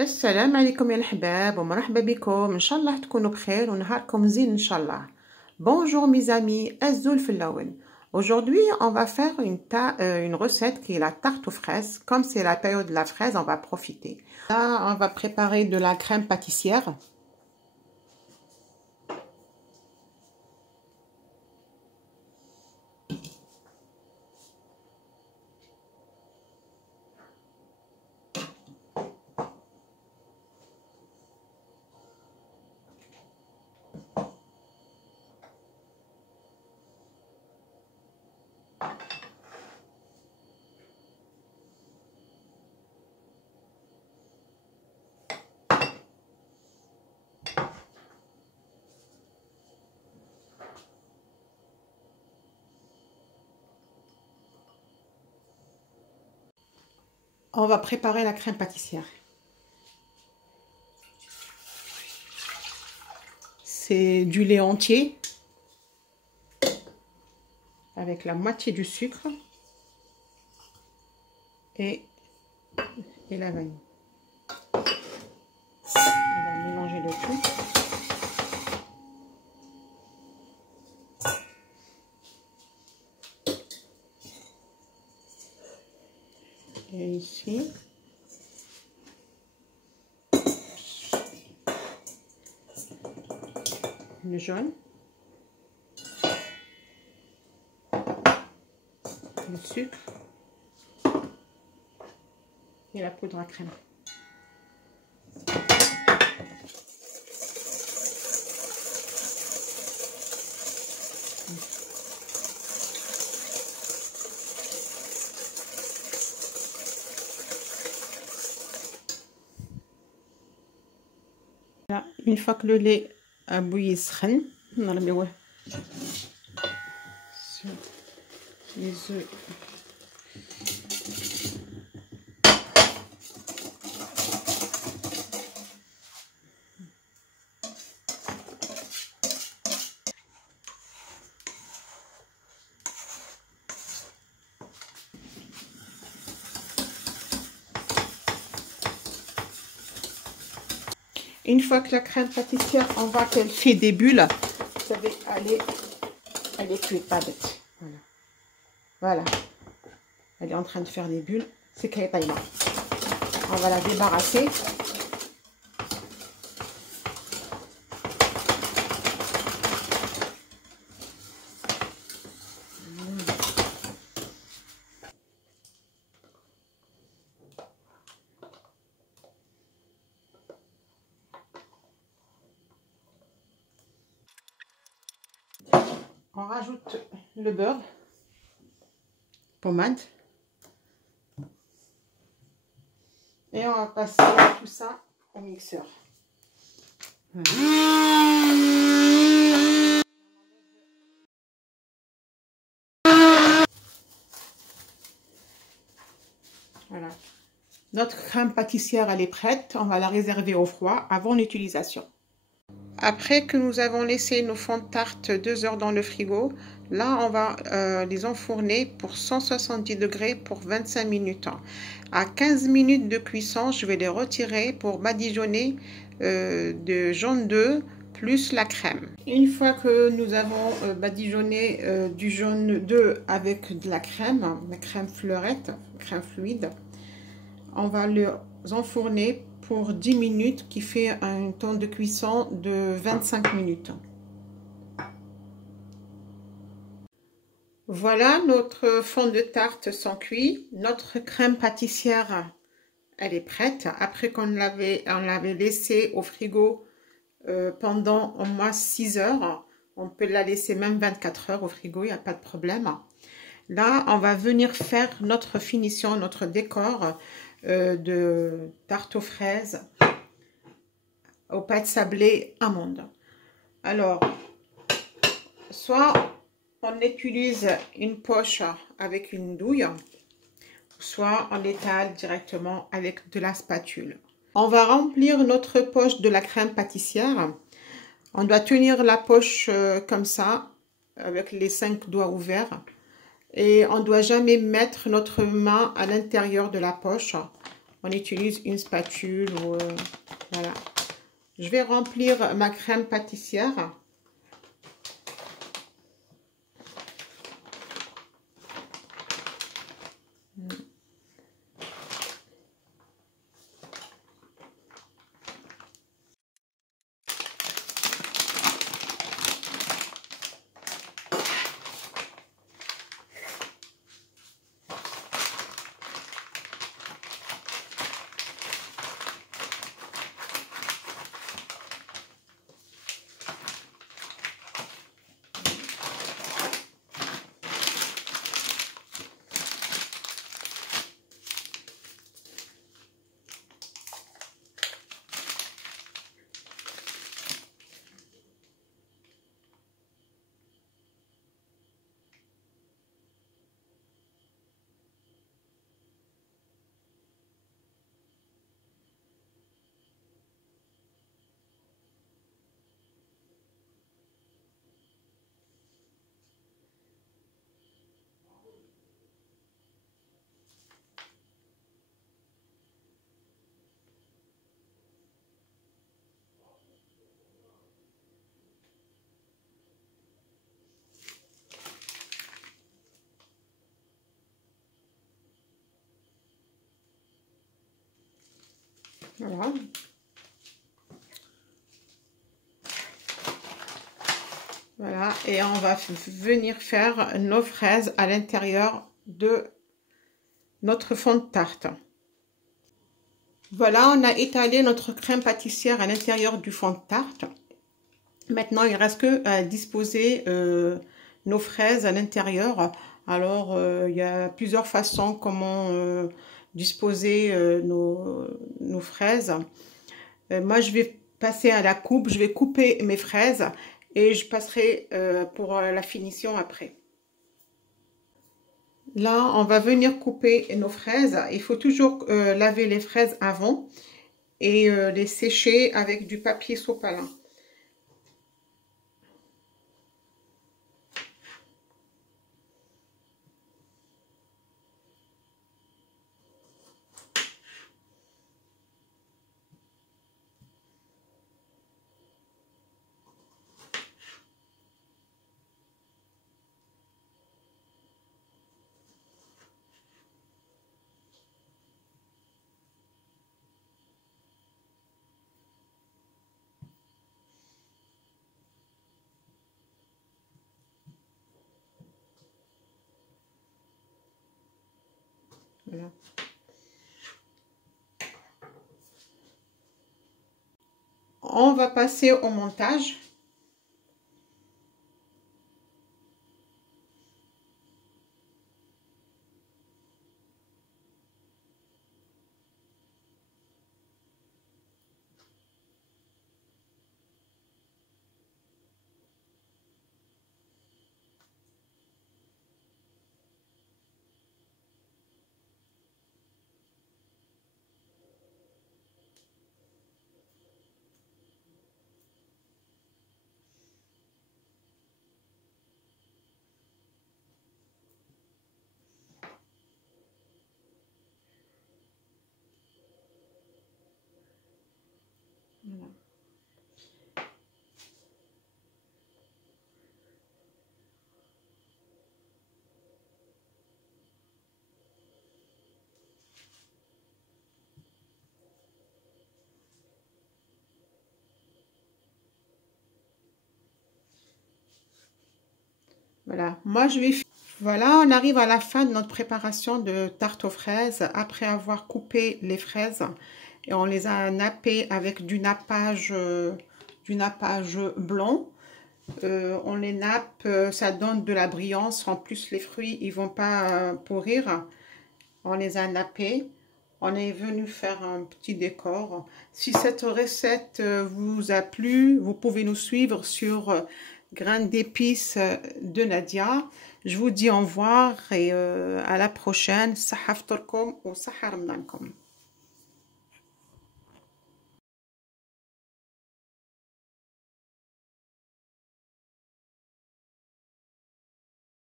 السلام عليكم يا الحباب ومرحبا بكم. ان شاء الله تكونوا بخير ونهاركم زين ان شاء الله. Bonjour mes amis, الزول في اللون. Aujourd'hui, on va faire une recette qui est la tarte aux fraises. Comme c'est la période de la fraise, on va profiter. Là, on va préparer de la crème pâtissière. On va préparer la crème pâtissière. C'est du lait entier avec la moitié du sucre et la vanille. On va mélanger le tout. Et ici, le jaune, le sucre et la poudre à crème. Là, une fois que le lait a bouilli, on va le mettre sur les œufs. Une fois que la crème pâtissière, on voit qu'elle fait des bulles, vous savez, elle est cuite, pas bête. Voilà. Voilà. Elle est en train de faire des bulles. C'est qu'elle est taillée. On va la débarrasser. On rajoute le beurre, pommade, et on va passer tout ça au mixeur. Voilà. Notre crème pâtissière, elle est prête. On va la réserver au froid avant l'utilisation. Après que nous avons laissé nos fonds de tarte 2 heures dans le frigo, là on va les enfourner pour 170 degrés pour 25 minutes. À 15 minutes de cuisson, je vais les retirer pour badigeonner de jaune d'œuf plus la crème. Une fois que nous avons badigeonné du jaune d'œuf avec de la crème fleurette, crème fluide, on va les enfourner pour 10 minutes, qui fait un temps de cuisson de 25 minutes. Voilà, notre fond de tarte sont cuits. Notre crème pâtissière, elle est prête. Après qu'on l'avait laissé au frigo pendant au moins 6 heures. On peut la laisser même 24 heures au frigo, il n'y a pas de problème. Là, on va venir faire notre finition, notre décor de tarte aux fraises, aux pâtes sablées amandes. Alors, soit on utilise une poche avec une douille, soit on l'étale directement avec de la spatule. On va remplir notre poche de la crème pâtissière. On doit tenir la poche comme ça, avec les 5 doigts ouverts. Et on ne doit jamais mettre notre main à l'intérieur de la poche on utilise une spatule ou voilà. Je vais remplir ma crème pâtissière. Voilà. Voilà, et on va venir faire nos fraises à l'intérieur de notre fond de tarte. Voilà, on a étalé notre crème pâtissière à l'intérieur du fond de tarte. Maintenant, il ne reste que à disposer nos fraises à l'intérieur. Alors, il y a plusieurs façons comment disposer nos fraises. Moi, je vais passer à la coupe. Je vais couper mes fraises et je passerai pour la finition après. Là, on va venir couper nos fraises. Il faut toujours laver les fraises avant et les sécher avec du papier sopalin. Voilà. On va passer au montage. Voilà. Voilà, moi je vais... Voilà, on arrive à la fin de notre préparation de tarte aux fraises. Après avoir coupé les fraises, et on les a nappées avec du nappage blanc. On les nappe, ça donne de la brillance. En plus, les fruits, ils vont pas pourrir. On les a nappés. On est venu faire un petit décor. Si cette recette vous a plu, vous pouvez nous suivre sur Graines d'épices de Nadia. Je vous dis au revoir et à la prochaine. Sahaftorkom ou Saharmnankom.